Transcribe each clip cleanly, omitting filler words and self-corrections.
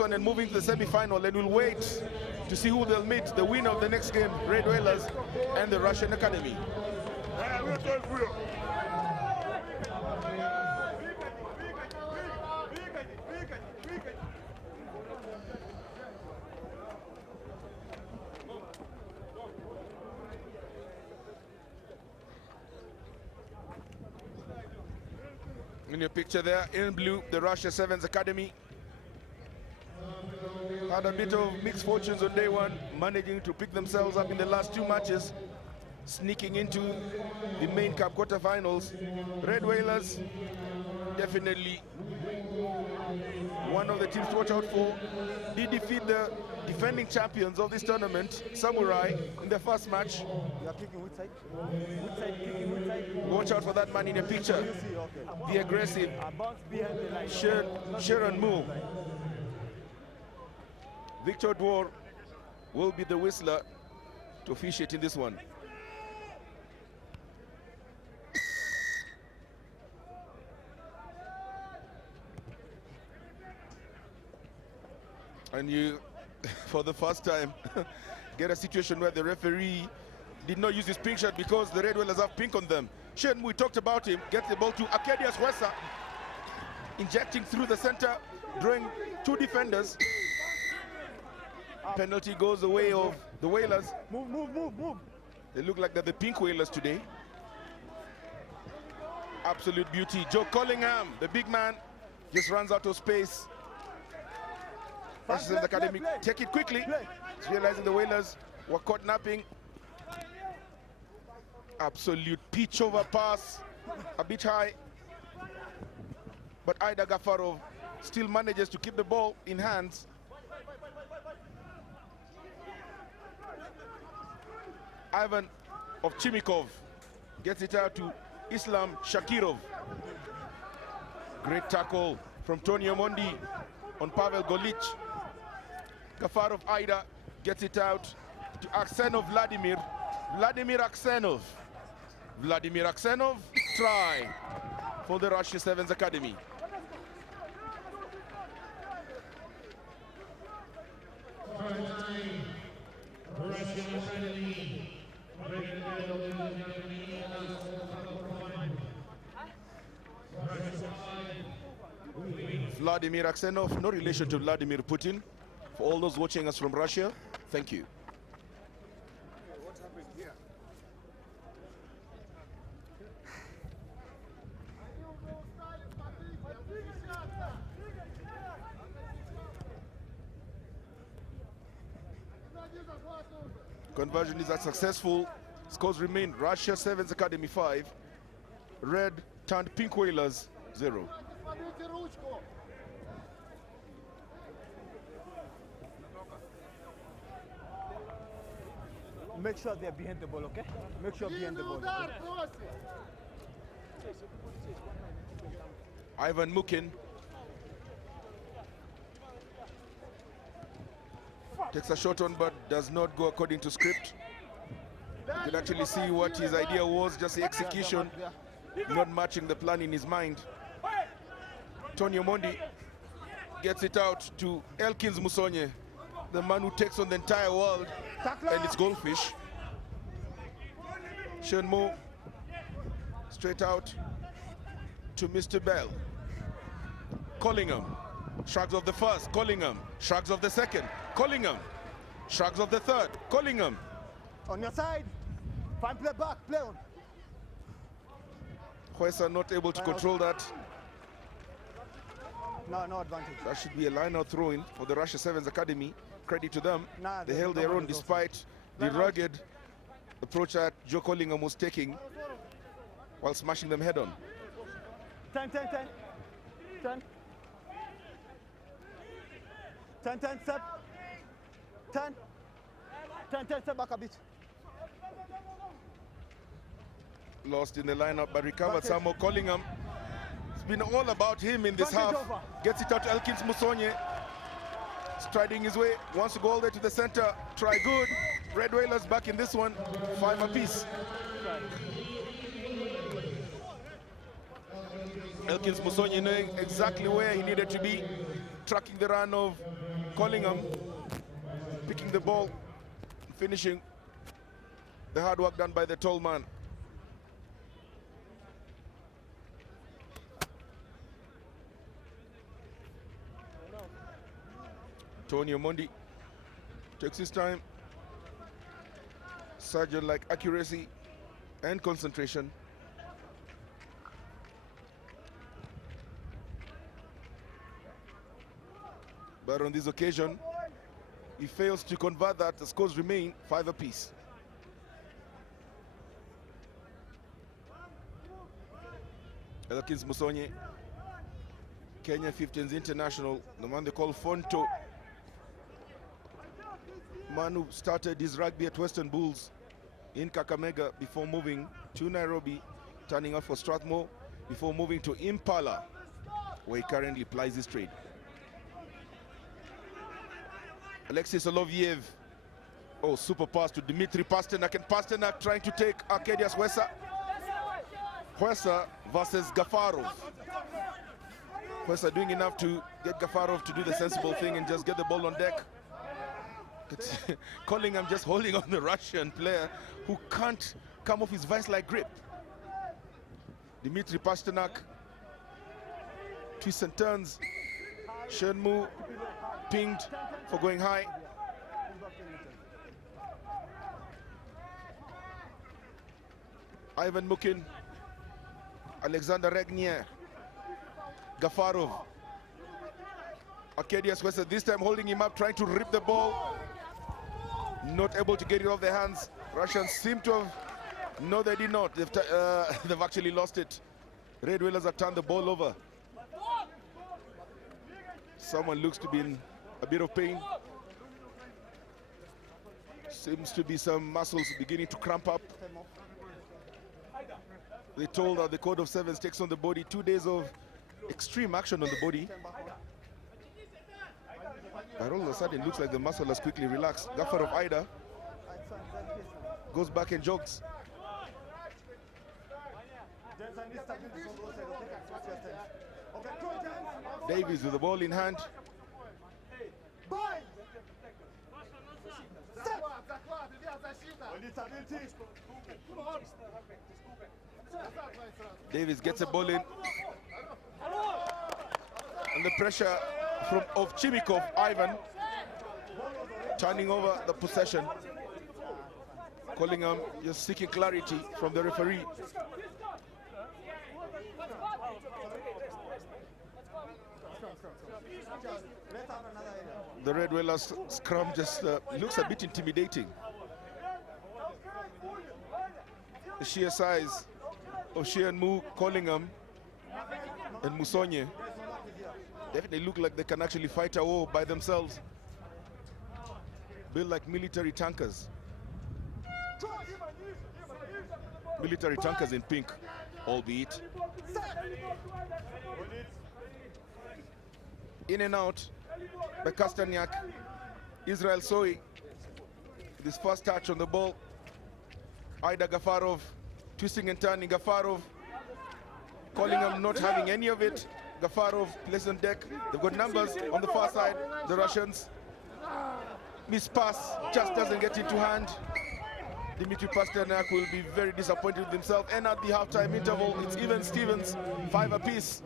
one and moving to the semi-final, and we'll wait to see who they'll meet, the winner of the next game, Red Wailers and the Russian Academy. In your picture there, in blue, the Russia Sevens Academy. Had a bit of mixed fortunes on day one, managing to pick themselves up in the last two matches, sneaking into the main cup quarterfinals. Red Wailers, definitely one of the teams to watch out for. Did defeat the defending champions of this tournament, Samurai, in the first match. You are kicking which side? Which side? Kicking which side? Watch out for that man in the picture. Okay. Be aggressive. Bounce behind the line. Sharon move. Victor Dwar will be the whistler to officiate in this one. And you, for the first time, get a situation where the referee did not use his pink shirt because the Red Wailers have pink on them. Shen, we talked about him, gets the ball to Arcadius Huesa, injecting through the center, drawing two defenders. Penalty goes the way of the Wailers. Move. They look like they're the pink Wailers today. Absolute beauty. Joe Collingham, the big man, just runs out of space. Russian Academy, take it quickly. It's realizing the Wailers were caught napping. Absolute pitch over pass, a bit high. But Aida Gafarov still manages to keep the ball in hands. Ivan of Chimikov gets it out to Islam Shakirov. Great tackle from Tony Omondi on Pavel Golic. Gafarov Aida gets it out to Aksenov Vladimir. Vladimir Aksenov. Vladimir Aksenov, try for the Russia Sevens Academy. Vladimir Aksenov, no relation to Vladimir Putin. For all those watching us from Russia, thank you. Conversion is successful. Scores remain Russia Sevens Academy 5, Red turned Pink Wailers 0. Make sure they're behind the ball, okay? Make sure behind the ball. Okay? Ivan Mukin takes a shot on but does not go according to script. You can actually see what his idea was, just the execution not matching the plan in his mind. Tony Omondi gets it out to Elkins Musonye, the man who takes on the entire world and it's goldfish. Shenmo straight out to Mr. Bell. Collingham shrugs of the first, Collingham shrugs of the second, Collingham shrugs of the third, Collingham. On your side, fine play back, play on. Huesa not able to control that. No advantage. That should be a line-out throw-in for the Russia Sevens Academy. Credit to them. They held their own despite the rugged approach that Joe Collingham was taking while smashing them head-on. 10, step. 10, step back a bit. Lost in the lineup, but recovered somehow. Collingham. It's been all about him in this half. Gets it out to Elkins Musonye. Striding his way, wants to go all the way to the center. Try good. Red Wailers back in this one. 5 apiece. Elkins Musonye knowing exactly where he needed to be, tracking the run of Collingham picking the ball, finishing the hard work done by the tall man. Tony Omondi takes his time. Sergeant-like accuracy and concentration. But on this occasion, he fails to convert that. The scores remain 5 apiece. Elkins Musonye, Kenya 15s international, the man they call Fonto. Man who started his rugby at Western Bulls in Kakamega before moving to Nairobi, turning out for Strathmore, before moving to Impala, where he currently plies his trade. Alexis Oloviev. Oh, super pass to Dimitri Pasternak, and Pasternak trying to take Arkadiusz Hwesa. Hwesa versus Gafarov. Hwesa doing enough to get Gafarov to do the sensible thing and just get the ball on deck. Collingham just holding on the Russian player who can't come off his vice-like grip. Dimitri Pasternak, twists and turns. Shenmu pinged for going high. Ivan Mukin, Alexander Regnier, Gafarov, Arkadiusz Hwesa, this time holding him up, trying to rip the ball. Not able to get it off their hands. Russians seem to have, no they did not, they've actually lost it. Red Wailers have turned the ball over. Someone looks to be in a bit of pain. Seems to be some muscles beginning to cramp up. They told that the Code of Sevens takes on the body 2 days of extreme action on the body. But all of a sudden it looks like the muscle has quickly relaxed. Gafarov Ida goes back and jogs. Davies with the ball in hand. Davies gets a ball in. And the pressure of Chimikov, Ivan, turning over the possession. Collingham just seeking clarity from the referee. The Red Wailers scrum just looks a bit intimidating. The sheer size of Shenmu, Collingham, and Musonye definitely look like they can actually fight a war by themselves. Built like military tankers. Military tankers in pink, albeit. In and out by Kastanyak. Israel Soy, this first touch on the ball. Ida Gafarov, twisting and turning. Gafarov, Collingham not having any of it. Gafarov plays on deck. They've got numbers on the far side, the Russians. Miss pass, just doesn't get into hand. Dimitri Pasternak will be very disappointed with himself. And at the halftime interval, it's even Stevens, 5 apiece.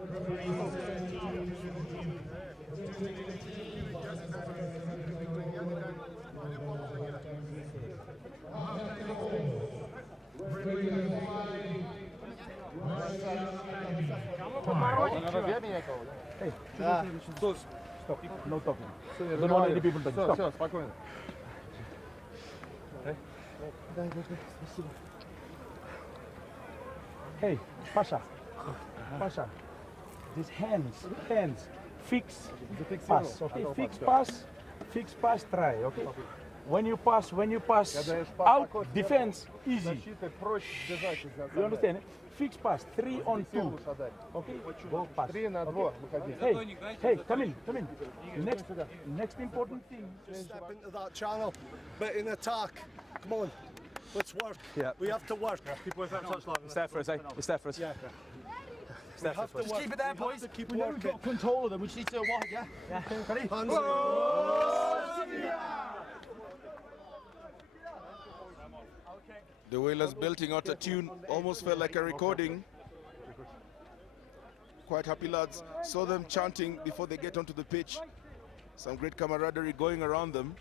Hey, stop. No talking. Don't want any people talking. Stop. Hey, Pasha. These hands. Fix pass. Okay, fix pass, try. Okay. When you pass out, defense, easy. You understand? Fix pass, 3 on 2. Okay, go pass. 3 на 2. Hey, come in. Next important thing. Step into that channel, but in attack. Come on, let's work. Yeah. We have to work. Keep with that touchline. It's there for us, eh? It's there for us. Yeah. It's there for us. Just keep it there, boys. Keep working. Got control of them. We just need to walk, yeah? Hands. The Wailers belting out a tune, almost felt like a recording. Quite happy lads. Saw them chanting before they get onto the pitch. Some great camaraderie going around them.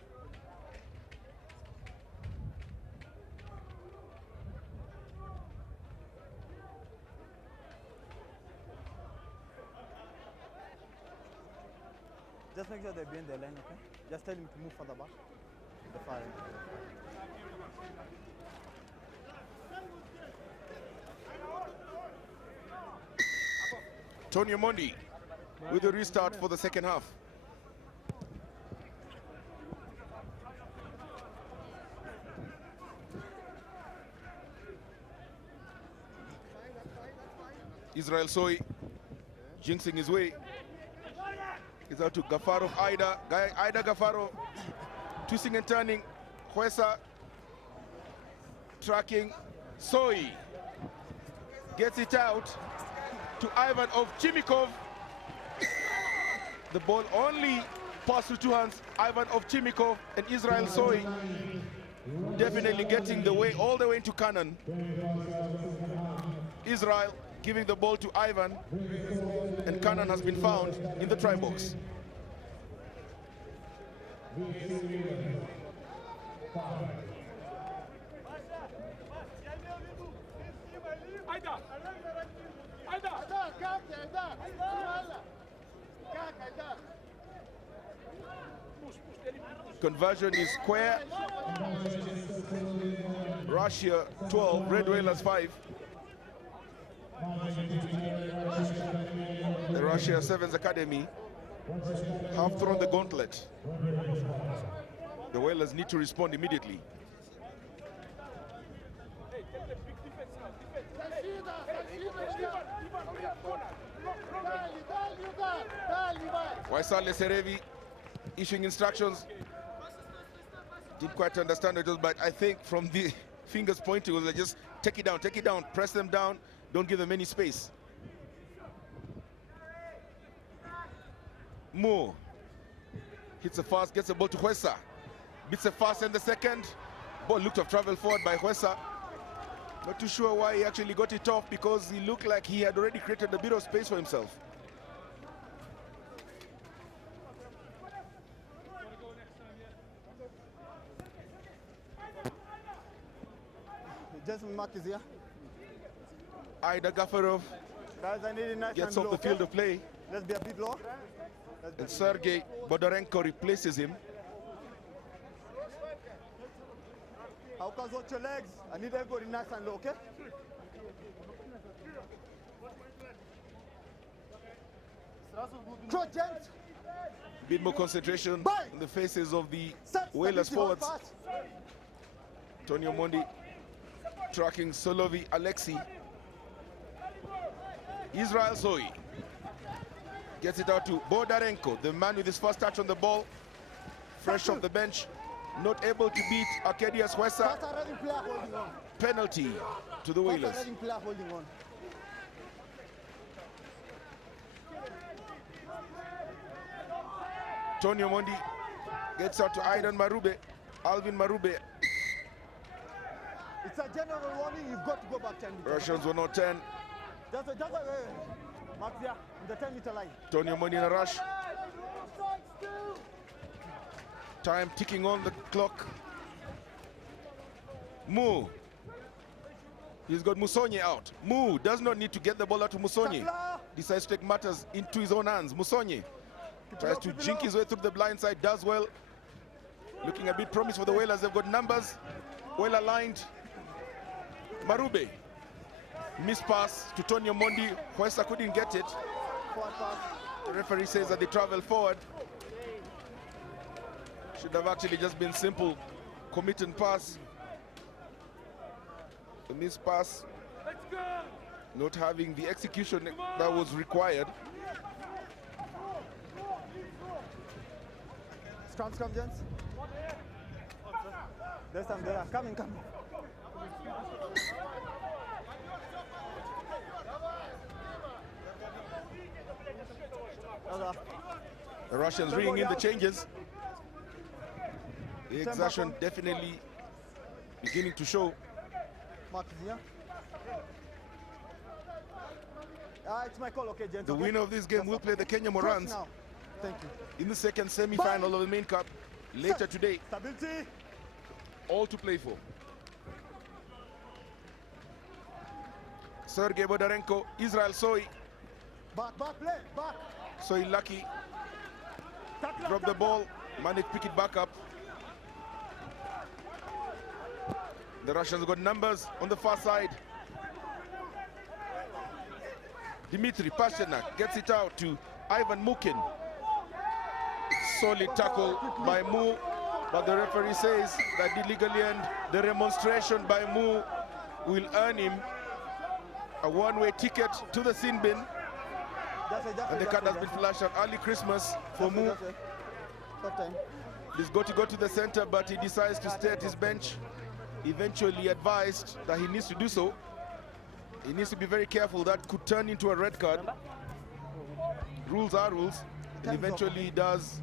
Just make sure they're behind their line, okay? Just tell him to move further back. The far end. Tony Omondi with the restart for the second half. Israel Soy jinxing his way. He's out to Gafarov, Ida Gafarov, twisting and turning. Huesa tracking. Soy gets it out to Ivan of Chimikov. The ball only passed through two hands. Ivan of Chimikov and Israel Soy definitely getting the way all the way into Cannon. Israel giving the ball to Ivan, and Cannon has been found in the try box. Conversion is square. Russia 12, Red Wailers 5. The Russia Sevens Academy have thrown the gauntlet. The Wailers need to respond immediately. Waisale Serevi issuing instructions. Didn't quite understand it, but I think from the fingers pointing, it was like just take it down, press them down, don't give them any space. Mo hits a fast, gets the ball to Huesa. Beats a fast in the second. Ball looked to have traveled forward by Huesa. Not too sure why he actually got it off, because he looked like he had already created a bit of space for himself. Just mark is here. Ida Gafarov Guys, I need a nice gets and off low, the field okay? of play, Let's be a bit low. and Sergei Bodorenko replaces him. How can watch your legs? I need everybody nice and low, okay? Throw, gents. Bit more concentration in the faces of the Set, Wailers stability, hold forwards. fast. Tony Omondi tracking Solovi Alexi. Israel Soy gets it out to Bodarenko, the man with his first touch on the ball, fresh off the bench, not able to beat Arcadius Huesa. Fast running player holding on. Penalty to the Fast Wailers. running player holding on. Tony Omondi gets out to Aidan Marube, Alvin Marube. It's a general warning, you've got to go back 10 meters. Russians were not 10. Mark there, in the 10-meter line. Tony Omondi in a rush. Time ticking on the clock. Mu. He's got Musonye out. Mu does not need to get the ball out to Musonye. Decides to take matters into his own hands. Musonye tries to jink his way through the blind side, does well. Looking a bit promised for the Wailers. They've got numbers well aligned. Marube. Miss pass to Tony Omondi. Huesa couldn't get it. Forward pass. The referee says that they travel forward. Should have actually just been simple commit and pass. The miss pass not having the execution that was required. Scrum, gents. There's some there. Coming. The Russians ringing in the changes. The exertion definitely beginning to show. Mark is here. It's my call, okay, gents. The okay? winner of this game will play the Kenya Touch Morans now. Thank you. in the second semi-final of the main cup later today. Stability. All to play for. Sergei Bodarenko, Israel Soy. Back, play, back. Soy lucky. Tackle, Drop the ball. Managed to pick it back up. The Russians got numbers on the far side. Dmitry Pasternak gets it out to Ivan Mukin. Solid tackle by Mu, but the referee says that illegally, and the remonstration by Mu will earn him a one-way ticket to the sin bin. And the card has been flashed at early Christmas for Mu. He's got to go to the center, but he decides to stay at his bench. Eventually advised that he needs to do so. He needs to be very careful. That could turn into a red card. Rules are rules. And eventually he does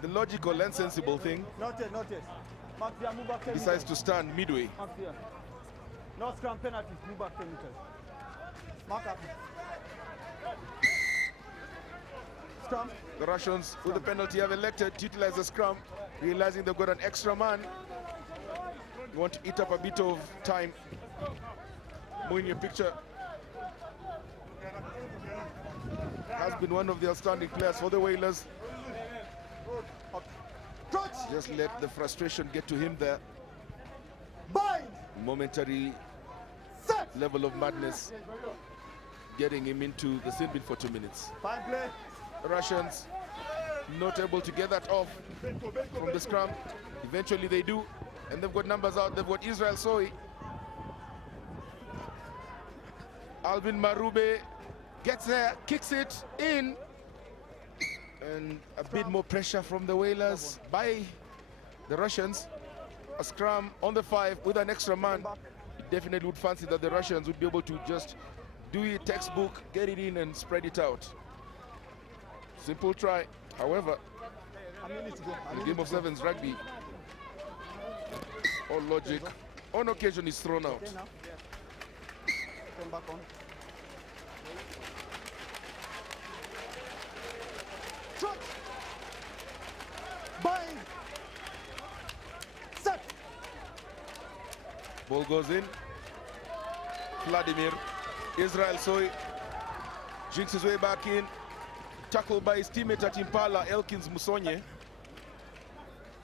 the logical and sensible thing. Not yet. Mark here, move back 10 Decides meters. to stand midway. Mark here. No scrum penalties, move back 10 meters. Mark up. Scrum. The Russians, with the penalty, have elected to utilize the scrum, realizing they've got an extra man. You want to eat up a bit of time. More in your picture. Has been one of the outstanding players for the Wailers. Just let the frustration get to him there. Bind. Momentary Set. level of madness getting him into the sin bin for 2 minutes. Fine play. The Russians not able to get that off from the scrum. Eventually they do, and they've got numbers out. They've got Israel Soy. Alvin Marube gets there, kicks it in, and a bit more pressure from the Wailers by the Russians. A scrum on the 5 with an extra man. It definitely would fancy that the Russians would be able to just do it textbook, get it in and spread it out. Simple try. However, the game of sevens rugby, all logic on occasion is thrown out. Okay, now. Turn back on. Shot. Bind. Set. Ball goes in. Vladimir, Israel Soy jinks his way back in. Tackled by his teammate at Impala, Elkins Musonye.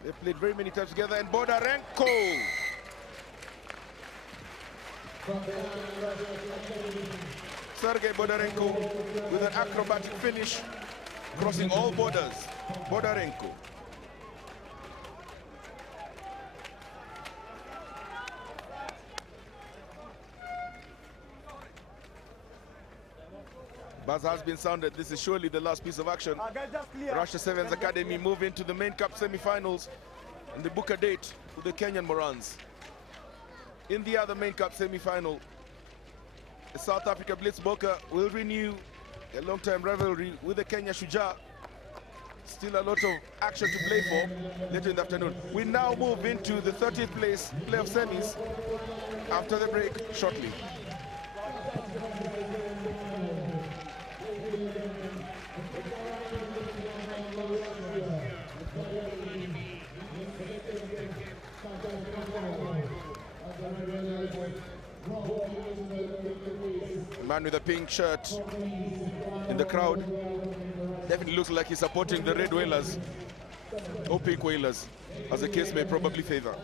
They played very many times together, and Bodarenko. Sergei Bodarenko with an acrobatic finish, crossing all borders. Bodarenko. Buzz has been sounded. This is surely the last piece of action. Guys, just clear. Russia Sevens Academy move into the main cup semi-finals and they book a date with the Kenyan Morans. In the other main cup semi-final, the South Africa Blitzbokke will renew a long-time rivalry with the Kenya Shujaa. Still a lot of action to play for later in the afternoon. We now move into the 30th place playoff semis after the break shortly. Man with a pink shirt in the crowd definitely looks like he's supporting the Red Wailers or Pink Wailers, as the case may probably favor.